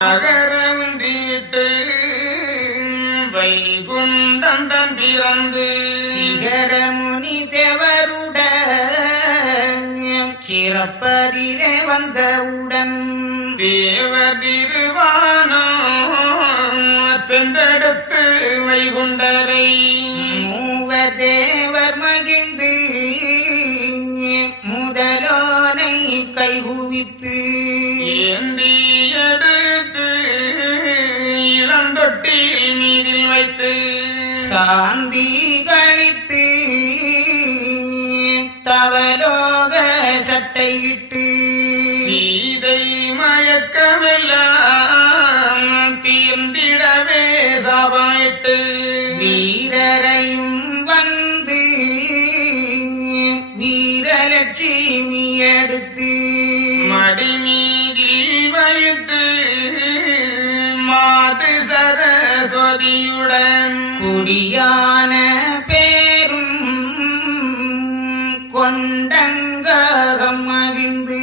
அகரவிட்டு வைகுண்டம் தன் பிறந்து சிகரமுனி தேவருட சிறப்பதிலே வந்தவுடன் தேவ திருவானோ சென்றெடுத்து வைகுண்டரை மூவர் தேவர் மகிழ்ந்து முதலோனை கைகுவித்து ஏந்தி எடுத்து இளந்தொட்டில் மீதில் வைத்து சாந்தி கழித்து தவலோக சட்டையிட்டு சீதை மயக்கமெல்லாம் தீர்ந்திடவே சாபாயிட்டு வீரரையும் வந்து வீரலட்சுமி எடுத்து மடி மீதில் வைத்து மாது சரஸ்வதியுடன் குடியான பேரும் கொண்டங்ககம் மகிழ்ந்து